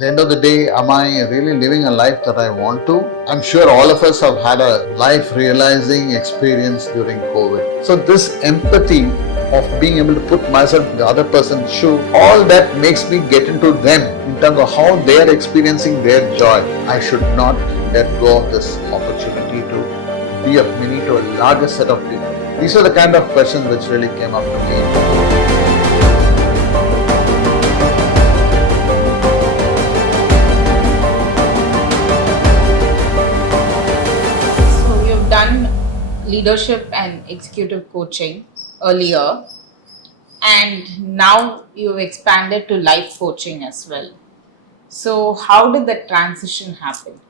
At the end of the day, am I really living a life that I want to? I'm sure all of us have had a life realizing experience during COVID. So, this empathy of being able to put myself in the other person's shoe, all that makes me get into them in terms of how they are experiencing their joy. I should not let go of this opportunity to be a mini to a larger set of people. These are the kind of questions which really came up to me. So you've done leadership and executive coaching earlier, and now you've expanded to life coaching as well. So how did that transition happen?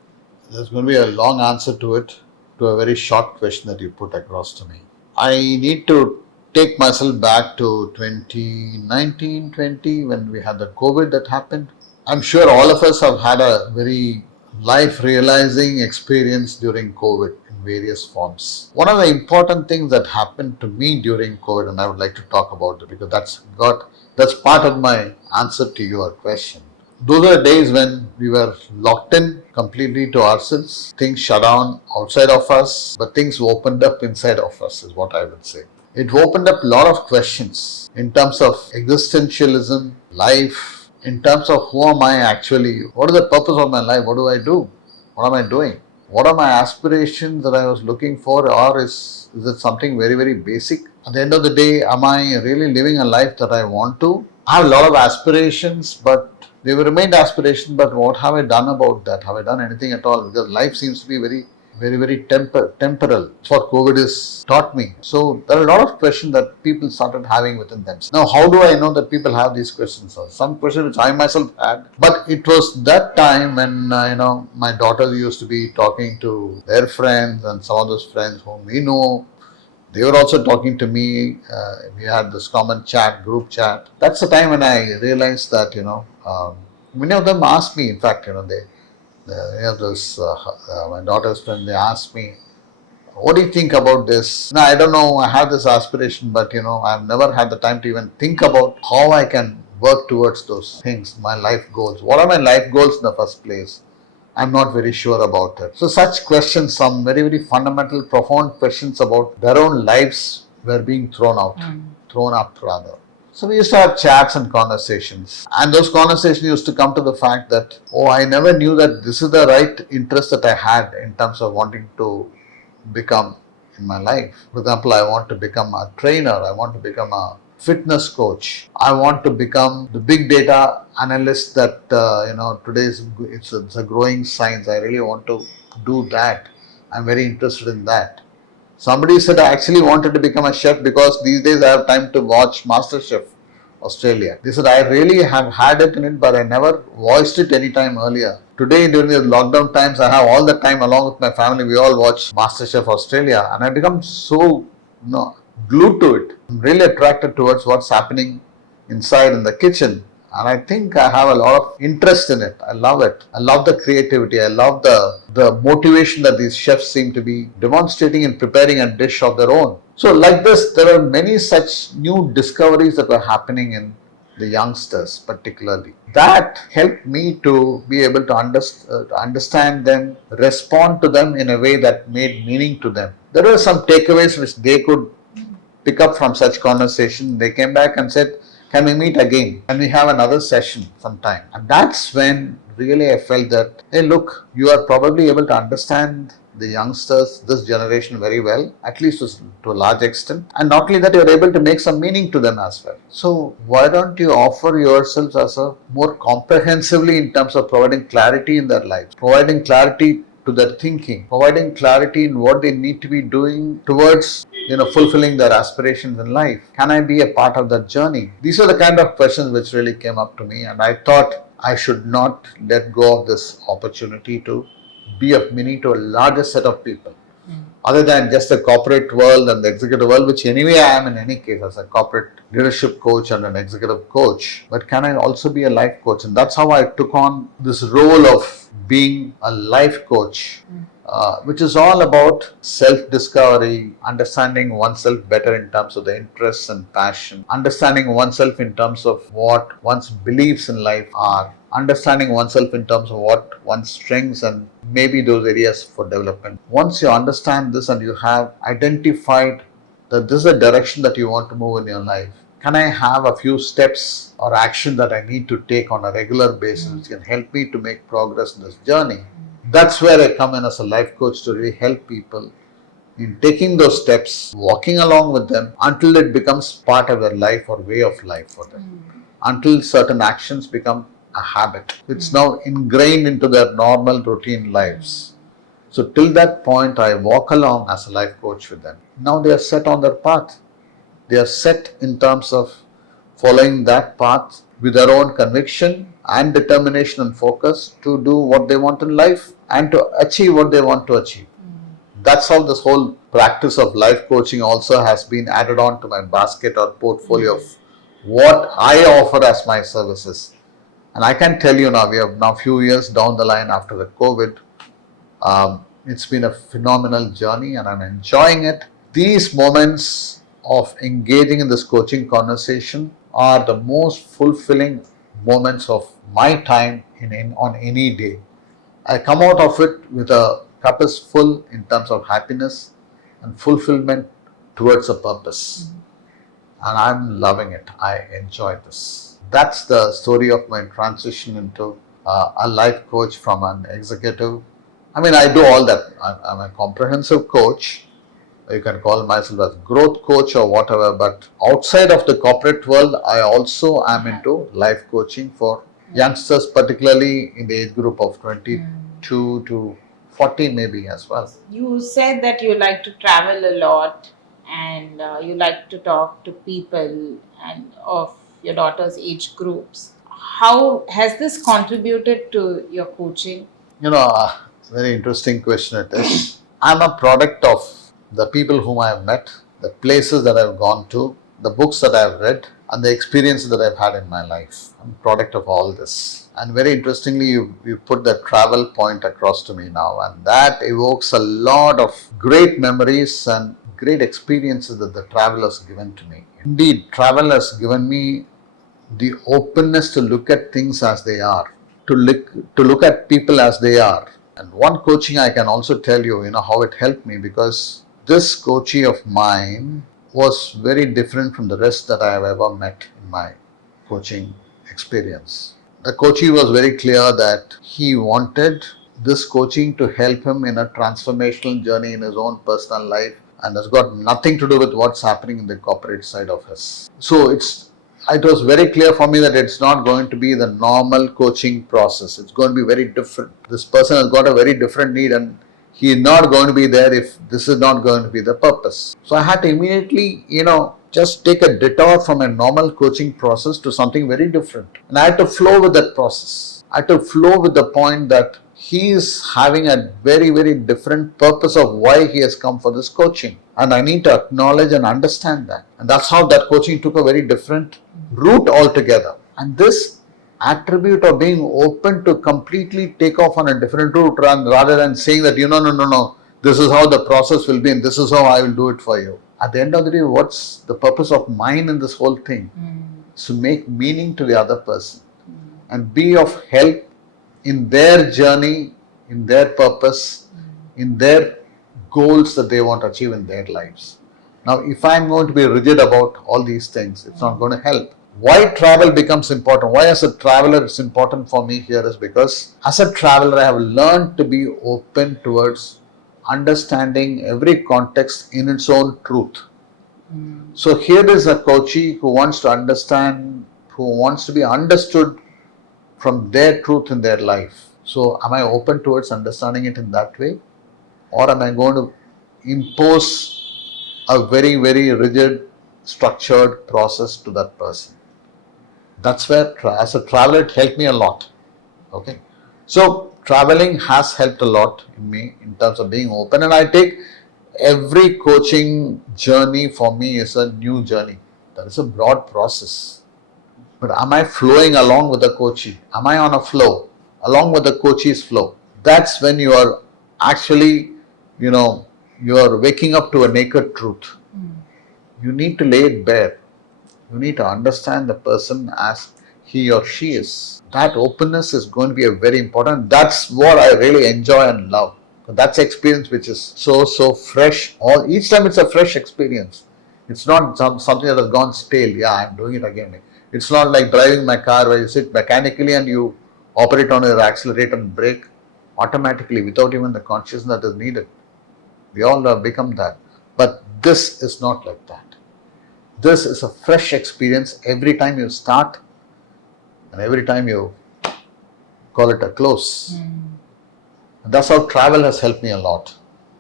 There's going to be a long answer to it, to a very short question that you put across to me. I need to take myself back to 2019 20 when we had the COVID that happened. I'm sure all of us have had a very life realizing experience during COVID in various forms. One of the important things that happened to me during COVID, and I would like to talk about it because that's part of my answer to your question. Those are days when we were locked in completely to ourselves. Things shut down outside of us, but things opened up inside of us, is what I would say. It opened up a lot of questions in terms of existentialism, life, in terms of who am I actually, what is the purpose of my life, what do I do, what am I doing, what are my aspirations that I was looking for, or is it something very, very basic? At the end of the day, am I really living a life that I want to? I have a lot of aspirations, but they have remained aspirations, but what have I done about that? Have I done anything at all? Because life seems to be very temporal. That's what COVID has taught me. So there are a lot of questions that people started having within themselves. Now, how do I know that people have these questions? Some questions which I myself had, but it was that time when my daughters used to be talking to their friends and some of those friends whom we know. They were also talking to me. We had this common chat, group chat. That's the time when I realized that many of them asked me. In fact, they have this my daughter's friend. They asked me, "What do you think about this?" Now I don't know. I have this aspiration, but I've never had the time to even think about how I can work towards those things. My life goals. What are my life goals in the first place? I'm not very sure about it. So such questions, some very, very fundamental, profound questions about their own lives were being thrown up rather. So we used to have chats and conversations. And those conversations used to come to the fact that, oh, I never knew that this is the right interest that I had in terms of wanting to become in my life. For example, I want to become a trainer. I want to become a fitness coach. I want to become the big data analyst that today it's a growing science. I really want to do that. I'm very interested in that. Somebody said I actually wanted to become a chef because these days I have time to watch Master Chef Australia. They said I really have had it in it, but I never voiced it any time earlier. Today during the lockdown times, I have all the time along with my family. We all watch Master Chef Australia, and I become so glued to it. I'm really attracted towards what's happening inside in the kitchen. And I think I have a lot of interest in it. I love it. I love the creativity. I love the motivation that these chefs seem to be demonstrating in preparing a dish of their own. So like this, there are many such new discoveries that were happening in the youngsters particularly. That helped me to be able to understand them, respond to them in a way that made meaning to them. There were some takeaways which they could pick up from such conversation. They came back and said, can we meet again? Can we have another session sometime? And that's when really I felt that, hey, look, you are probably able to understand the youngsters, this generation very well, at least to a large extent. And not only that, you're able to make some meaning to them as well. So why don't you offer yourselves as a more comprehensively in terms of providing clarity in their lives, providing clarity to their thinking, providing clarity in what they need to be doing towards fulfilling their aspirations in life. Can I be a part of that journey? These are the kind of questions which really came up to me, and I thought I should not let go of this opportunity to be a mini to a larger set of people. Other than just the corporate world and the executive world, which anyway I am in any case as a corporate leadership coach and an executive coach. But can I also be a life coach? And that's how I took on this role of being a life coach, which is all about self-discovery, understanding oneself better in terms of the interests and passion, understanding oneself in terms of what one's beliefs in life are, understanding oneself in terms of what one's strengths and maybe those areas for development. Once you understand this and you have identified that this is a direction that you want to move in your life, can I have a few steps or action that I need to take on a regular basis which can help me to make progress in this journey? That's where I come in as a life coach to really help people in taking those steps, walking along with them until it becomes part of their life or way of life for them. Until certain actions become a habit. It's now ingrained into their normal routine lives. So till that point, I walk along as a life coach with them. Now they are set on their path. They are set in terms of following that path with their own conviction and determination and focus to do what they want in life and to achieve what they want to achieve. That's how this whole practice of life coaching also has been added on to my basket or portfolio of what I offer as my services. And I can tell you now, we are now few years down the line after the COVID. It's been a phenomenal journey and I'm enjoying it. These moments of engaging in this coaching conversation are the most fulfilling moments of my time on any day. I come out of it with a cup is full in terms of happiness and fulfillment towards a purpose. And I'm loving it. I enjoy this. That's the story of my transition into a life coach from an executive. I mean, I do all that. I'm a comprehensive coach. You can call myself as growth coach or whatever, but outside of the corporate world, I also am into life coaching for youngsters, particularly in the age group of 22 to 40 maybe as well. You said that you like to travel a lot and you like to talk to people and of your daughter's age groups. How has this contributed to your coaching? You know, it's a very interesting question it is. I'm a product of the people whom I have met, the places that I've gone to, the books that I've read, and the experiences that I've had in my life. I'm a product of all this. And very interestingly, you put the travel point across to me now, and that evokes a lot of great memories and great experiences that the travel has given to me. Indeed, travel has given me the openness to look at things as they are, to look at people as they are. And one coaching I can also tell you, how it helped me, because this coachee of mine was very different from the rest that I have ever met in my coaching experience. The coachee was very clear that he wanted this coaching to help him in a transformational journey in his own personal life, and has got nothing to do with what's happening in the corporate side of his. So it was very clear for me that it's not going to be the normal coaching process. It's going to be very different. This person has got a very different need and he is not going to be there if this is not going to be the purpose. So I had to immediately, just take a detour from a normal coaching process to something very different. And I had to flow with that process. I had to flow with the point that he is having a very, very different purpose of why he has come for this coaching. And I need to acknowledge and understand that. And that's how that coaching took a very different route altogether. And this attribute of being open to completely take off on a different route rather than saying that, no, this is how the process will be and this is how I will do it for you. At the end of the day, what's the purpose of mine in this whole thing? To make meaning to the other person and be of help in their journey, in their purpose, in their goals that they want to achieve in their lives. Now, if I'm going to be rigid about all these things, it's not going to help. Why travel becomes important, why as a traveler it's important for me here is because as a traveler I have learned to be open towards understanding every context in its own truth. So here is a coachee who wants to understand, who wants to be understood from their truth in their life. So am I open towards understanding it in that way? Or am I going to impose a very, very rigid, structured process to that person? That's where, as a traveler, it helped me a lot. Okay. So traveling has helped a lot in me in terms of being open. And I take every coaching journey for me is a new journey. That is a broad process. But am I flowing along with the coachee? Am I on a flow along with the coachee's flow? That's when you are actually, you are waking up to a naked truth. You need to lay it bare. You need to understand the person as he or she is. That openness is going to be a very important. That's what I really enjoy and love. That's experience which is so fresh. All each time it's a fresh experience. It's not something that has gone stale. Yeah, I'm doing it again. It's not like driving my car where you sit mechanically and you operate on your accelerator and brake automatically without even the consciousness that is needed. We all have become that. But this is not like that. This is a fresh experience every time you start and every time you call it a close. And that's how travel has helped me a lot.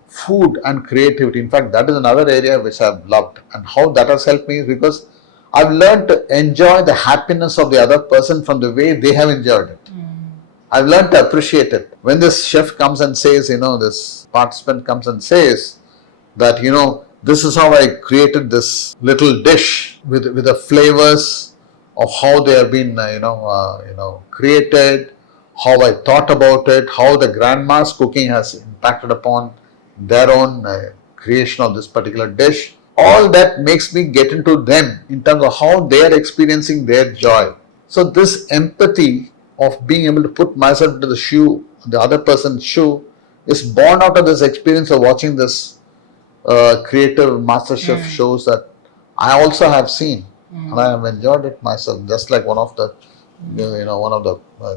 Food and creativity. In fact, that is another area which I've loved. And how that has helped me is because I've learned to enjoy the happiness of the other person from the way they have enjoyed it. I've learned to appreciate it. When this chef comes and says, this participant comes and says that, this is how I created this little dish with the flavors of how they have been, created, how I thought about it, how the grandma's cooking has impacted upon their own creation of this particular dish. All that makes me get into them in terms of how they are experiencing their joy. So this empathy of being able to put myself into the other person's shoe, is born out of this experience of watching this creative master chef shows that I also have seen, and I have enjoyed it myself. Just like one of the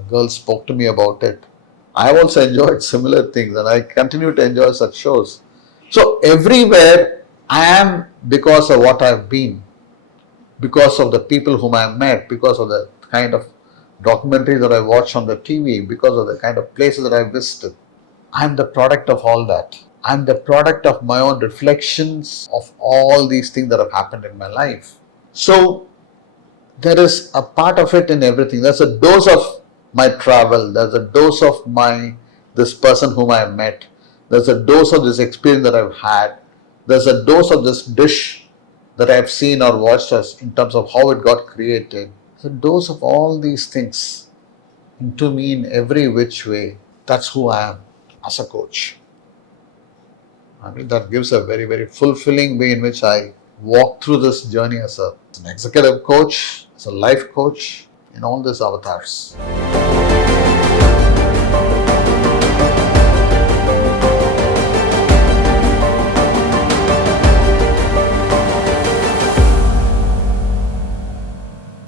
girls spoke to me about it. I have also enjoyed similar things, and I continue to enjoy such shows. So everywhere I am because of what I've been, because of the people whom I met, because of the kind of documentaries that I watch on the TV, because of the kind of places that I visited. I'm the product of all that. I'm the product of my own reflections of all these things that have happened in my life. So there is a part of it in everything. There's a dose of my travel. There's a dose of this person whom I have met. There's a dose of this experience that I've had. There's a dose of this dish that I've seen or watched as in terms of how it got created. There's a dose of all these things into me in every which way. That's who I am as a coach. I mean, that gives a very, very fulfilling way in which I walk through this journey as an executive coach, as a life coach, in all these avatars.